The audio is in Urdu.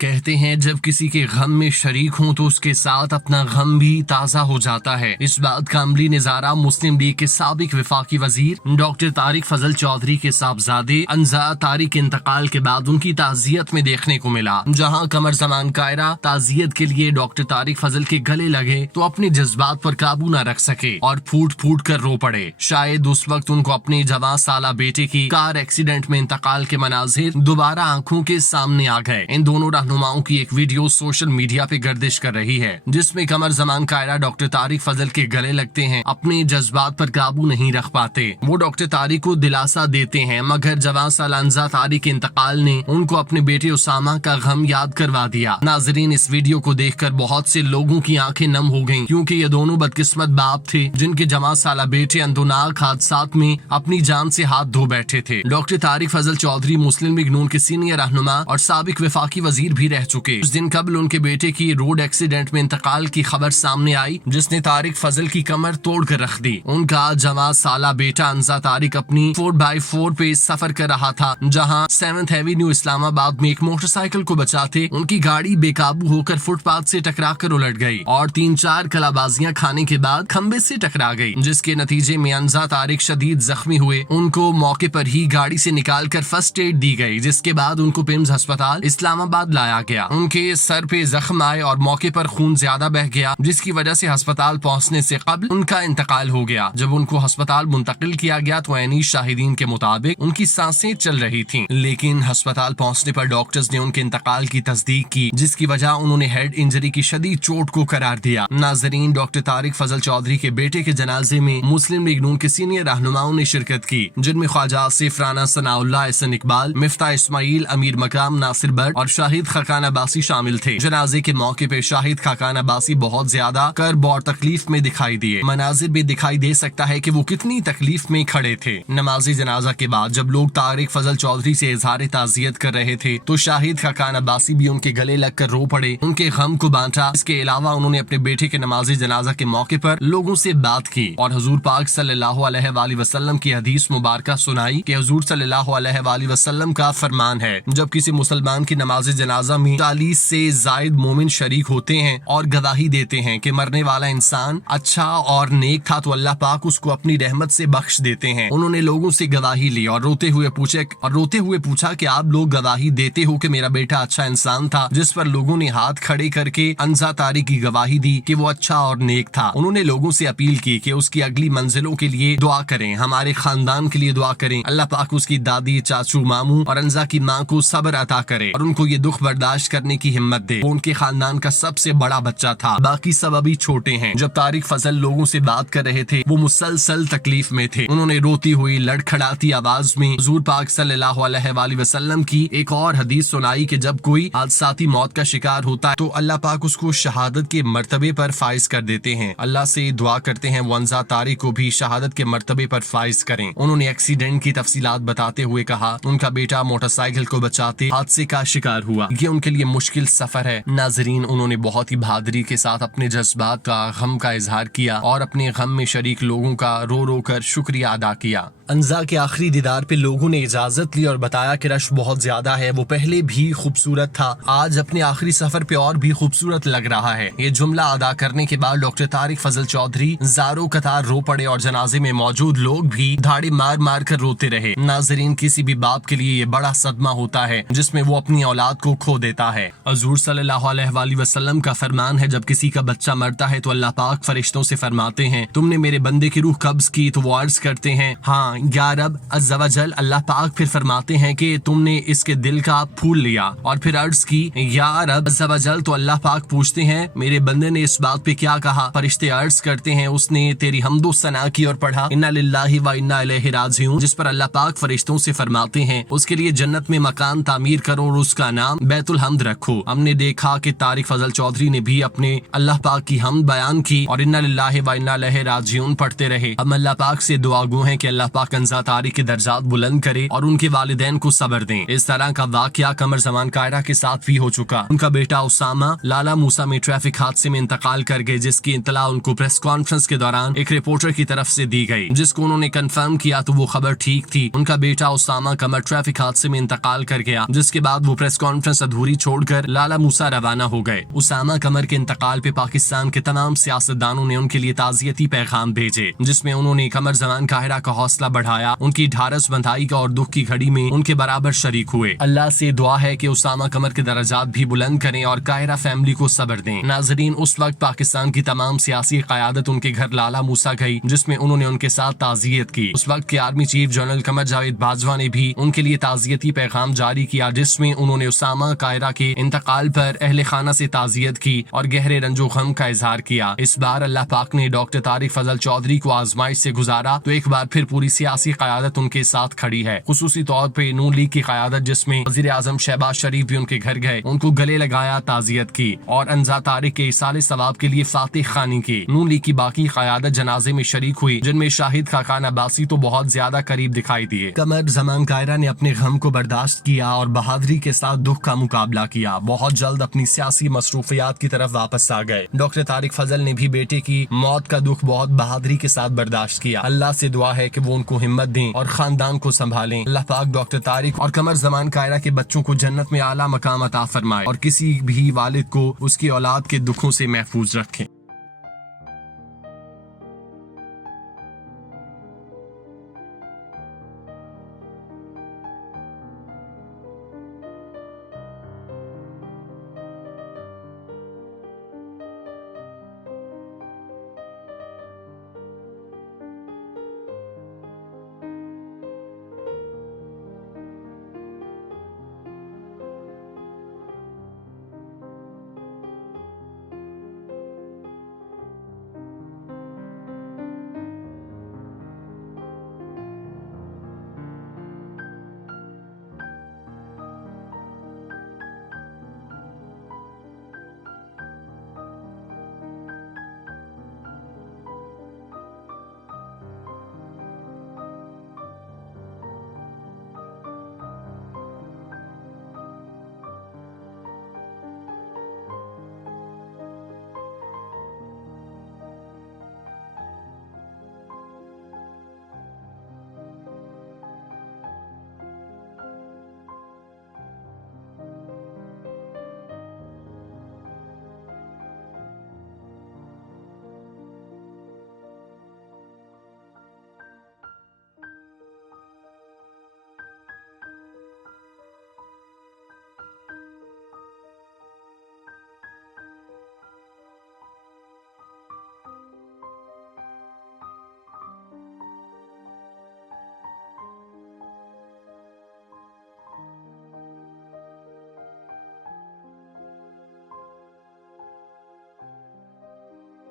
کہتے ہیں جب کسی کے غم میں شریک ہوں تو اس کے ساتھ اپنا غم بھی تازہ ہو جاتا ہے۔ اس بات کا عملی نظارہ مسلم لیگ کے سابق وفاقی وزیر ڈاکٹر طارق فضل چودھری کے صاحبزادے انزا طارق کے انتقال کے بعد ان کی تعزیت میں دیکھنے کو ملا، جہاں قمر زمان کائرہ تعزیت کے لیے ڈاکٹر طارق فضل کے گلے لگے تو اپنے جذبات پر قابو نہ رکھ سکے اور پھوٹ پھوٹ کر رو پڑے۔ شاید اس وقت ان کو اپنے جوان سالہ بیٹے کی کار ایکسیڈنٹ میں انتقال کے مناظر دوبارہ آنکھوں کے سامنے آ گئے۔ ان دونوں رہنماؤں کی ایک ویڈیو سوشل میڈیا پہ گردش کر رہی ہے، جس میں قمر زمان کائرہ ڈاکٹر طارق فضل کے گلے لگتے ہیں، اپنے جذبات پر قابو نہیں رکھ پاتے۔ وہ ڈاکٹر طارق کو دلاسا دیتے ہیں، مگر جوان سالہ انزا طارق کے انتقال نے ان کو اپنے بیٹے اسامہ کا غم یاد کروا دیا۔ ناظرین، اس ویڈیو کو دیکھ کر بہت سے لوگوں کی آنکھیں نم ہو گئیں، کیونکہ یہ دونوں بدقسمت باپ تھے جن کے جوان سالہ بیٹے اندوناک حادثات میں اپنی جان سے ہاتھ دھو بیٹھے تھے۔ ڈاکٹر طارق فضل چودھری مسلم لیگ نون کے سینئر رہنما اور سابق وفاقی وزیر بھی رہ چکے۔ کچھ دن قبل ان کے بیٹے کی روڈ ایکسیڈنٹ میں انتقال کی خبر سامنے آئی، جس نے طارق فضل کی کمر توڑ کر رکھ دی۔ ان کا جوان سالہ بیٹا انزا طارق اپنی 4x4 پہ سفر کر رہا تھا، جہاں 7th ایوینیو اسلام آباد میں ایک موٹر سائیکل کو بچاتے ان کی گاڑی بے قابو ہو کر فٹ پاتھ سے ٹکرا کر الٹ گئی اور 3-4 کلابازیاں کھانے کے بعد کھمبے سے ٹکرا گئی، جس کے نتیجے میں انزا طارق شدید زخمی ہوئے۔ ان کو موقع پر ہی گاڑی سے نکال کر فرسٹ ایڈ دی گئی، جس کے بعد ان کو پیمز ہسپتال اسلام آباد لایا گیا۔ ان کے سر پہ زخم آئے اور موقع پر خون زیادہ بہہ گیا، جس کی وجہ سے ہسپتال پہنچنے سے قبل ان کا انتقال ہو گیا۔ جب ان کو ہسپتال منتقل کیا گیا تو عینی شاہدین کے مطابق ان کی سانسیں چل رہی تھیں، لیکن ہسپتال پہنچنے پر ڈاکٹرز نے ان کے انتقال کی تصدیق کی، جس کی وجہ انہوں نے ہیڈ انجری کی شدید چوٹ کو قرار دیا۔ ناظرین، ڈاکٹر طارق فضل چودھری کے بیٹے کے جنازے میں مسلم لیگ نون کے سینئر رہنماؤں نے شرکت کی، جن میں خواجہ آصف رانا ثناء اللہ احسن اقبال، مفتاح اسماعیل، امیر مقام ناصر بٹ اور شاہد خاقان عباسی شامل تھے۔ جنازے کے موقع پہ شاہد خاقان عباسی بہت زیادہ کرب اور تکلیف میں دکھائی دیے۔ مناظر بھی دکھائی دے سکتا ہے کہ وہ کتنی تکلیف میں کھڑے تھے۔ نماز جنازہ کے بعد جب لوگ طارق فضل چودھری سے اظہار تعزیت کر رہے تھے تو شاہد خاقان عباسی بھی ان کے گلے لگ کر رو پڑے، ان کے غم کو بانٹا۔ اس کے علاوہ انہوں نے اپنے بیٹے کے نماز جنازہ کے موقع پر لوگوں سے بات کی اور حضور پاک صلی اللہ علیہ وآلہ وسلم کی حدیث مبارکہ سنائی کہ حضور صلی اللہ علیہ وآلہ وسلم کا فرمان ہے، جب کسی مسلمان کی نماز جنازہ میں 40 سے زائد مومن شریک ہوتے ہیں اور گواہی دیتے ہیں کہ مرنے والا انسان اچھا اور نیک تھا تو اللہ پاک اس کو اپنی رحمت سے بخش دیتے ہیں۔ انہوں نے لوگوں سے گواہی لی اور روتے ہوئے پوچھا کہ آپ لوگ گواہی دیتے ہو کہ میرا بیٹا اچھا انسان تھا، جس پر لوگوں نے ہاتھ کھڑے کر کے انزا طارق کی گواہی دی کہ وہ اچھا اور نیک تھا۔ انہوں نے لوگوں سے اپیل کی کہ اس کی اگلی منزلوں کے لیے دعا کریں، ہمارے خاندان کے لیے دعا کریں، اللہ پاک اس کی دادی، چاچو، ماموں اور انزا کی ماں کو صبر عطا کرے اور ان کو یہ دکھ برداشت کرنے کی ہمت دے۔ وہ ان کے خاندان کا سب سے بڑا بچہ تھا، باقی سب ابھی چھوٹے ہیں۔ جب طارق فضل لوگوں سے بات کر رہے تھے وہ مسلسل تکلیف میں تھے۔ انہوں نے روتی ہوئی لڑکھڑاتی آواز میں حضور پاک صلی اللہ علیہ وآلہ وسلم کی ایک اور حدیث سنائی کہ جب کوئی حادثاتی موت کا شکار ہوتا ہے تو اللہ پاک اس کو شہادت کے مرتبے پر فائز کر دیتے ہیں۔ اللہ سے دعا کرتے ہیں وہ انزا طارق کو بھی شہادت کے مرتبے پر فائز کریں۔ انہوں نے ایکسیڈنٹ کی تفصیلات بتاتے ہوئے کہا ان کا بیٹا موٹر سائیکل کو بچاتے حادثے کا شکار ہوا، یہ ان کے لیے مشکل سفر ہے۔ ناظرین، انہوں نے بہت ہی بہادری کے ساتھ اپنے جذبات کا، غم کا اظہار کیا اور اپنے غم میں شریک لوگوں کا رو رو کر شکریہ ادا کیا۔ انزا کے آخری دیدار پہ لوگوں نے اجازت لی اور بتایا کہ رش بہت زیادہ ہے، وہ پہلے بھی خوبصورت تھا، آج اپنے آخری سفر پہ اور بھی خوبصورت لگ رہا ہے۔ یہ جملہ ادا کرنے کے بعد ڈاکٹر طارق فضل چودھری زاروں قطار رو پڑے اور جنازے میں موجود لوگ بھی دھاڑی مار مار کر روتے رہے۔ ناظرین، کسی بھی باپ کے لیے یہ بڑا صدمہ ہوتا ہے جس میں وہ اپنی اولاد کو کھو دیتا ہے۔ حضور صلی اللہ علیہ وآلہ وسلم کا فرمان ہے جب کسی کا بچہ مرتا ہے تو اللہ پاک فرشتوں سے فرماتے ہیں تم نے میرے بندے کی روح قبض کی، تو وہ عرض کرتے ہیں ہاں یا رب عز و جل۔ اللہ پاک پھر فرماتے ہیں کہ تم نے اس کے دل کا پھول لیا، اور پھر عرض کی یا رب عز و جل، تو اللہ پاک پوچھتے ہیں میرے بندے نے اس بات پہ کیا کہا؟ فرشتے عرض کرتے ہیں اس نے تیری حمد و ثنا کی اور پڑھا انا للہ و انا الیہ راجعون، جس پر اللہ پاک فرشتوں سے فرماتے ہیں اس کے لیے جنت میں مکان تعمیر کرو اور اس کا نام بیت الحمد رکھو۔ ہم نے دیکھا کہ طارق فضل چودھری نے بھی اپنے اللہ پاک کی حمد بیان کی اور انا للہ و انا الیہ راجعون پڑھتے رہے۔ ہم اللہ پاک سے دعا گو ہیں کہ اللہ پاک پاک انزا طارق کے درجات بلند کرے اور ان کے والدین کو صبر دیں۔ اس طرح کا واقعہ قمر زمان کائرہ کے ساتھ بھی ہو چکا۔ ان کا بیٹا اسامہ لالا موسا میں ٹریفک حادثے میں انتقال کر گئے، جس کی اطلاع ان کو پریس کانفرنس کے دوران ایک رپورٹر کی طرف سے دی گئی، جس کو انہوں نے کنفرم کیا تو وہ خبر ٹھیک تھی۔ ان کا بیٹا اسامہ قمر ٹریفک حادثے میں انتقال کر گیا، جس کے بعد وہ پریس کانفرنس ادھوری چھوڑ کر لالا موسا روانہ ہو گئے۔ اسامہ قمر کے انتقال پہ پاکستان کے تمام سیاستدانوں نے ان کے لیے تعزیتی پیغام بھیجے، جس میں انہوں نے قمر زمان کائرہ کا حوصلہ بڑھایا، ان کی ڈھارس بندھائی اور دکھ کی گھڑی میں ان کے برابر شریک ہوئے۔ اللہ سے دعا ہے کہ اسامہ قمر کے درجات بھی بلند کریں اور کائرہ فیملی کو صبر دیں۔ ناظرین، اس وقت پاکستان کی تمام سیاسی قیادت ان کے گھر لالا موسا گئی، جس میں انہوں نے ان کے ساتھ تعزیت کی۔ اس وقت کے army chief general Qamar Javed Bajwa نے بھی ان کے لیے تعزیتی پیغام جاری کیا، جس میں انہوں نے اسامہ کائرہ کے انتقال پر اہل خانہ سے تعزیت کی اور گہرے رنج و غم کا اظہار کیا۔ اس بار اللہ پاک نے ڈاکٹر طارق فضل چودھری کو آزمائش سے گزارا تو ایک بار پھر پوری سیاسی قیادت ان کے ساتھ کھڑی ہے، خصوصی طور پہ نون لیگ کی قیادت، جس میں وزیر اعظم شہباز شریف بھی ان کے گھر گئے، ان کو گلے لگایا، تعزیت کی اور انزا طارق کے ایصال ثواب کے لیے فاتح خوانی کی۔ نون لیگ کی باقی قیادت جنازے میں شریک ہوئی، جن میں شاہد خاقان عباسی تو بہت زیادہ قریب دکھائی دیے۔ قمر زمان کائرہ نے اپنے غم کو برداشت کیا اور بہادری کے ساتھ دکھ کا مقابلہ کیا، بہت جلد اپنی سیاسی مصروفیات کی طرف واپس آ گئے۔ ڈاکٹر طارق فضل نے بھی بیٹے کی موت کا دکھ بہت بہادری کے ساتھ برداشت کیا۔ اللہ سے دعا ہے کہ وہ ان کو ہمت دیں اور خاندان کو سنبھالیں۔ اللہ پاک ڈاکٹر طارق اور قمر زمان کائرہ کے بچوں کو جنت میں اعلیٰ مقام عطا فرمائے اور کسی بھی والد کو اس کی اولاد کے دکھوں سے محفوظ رکھے۔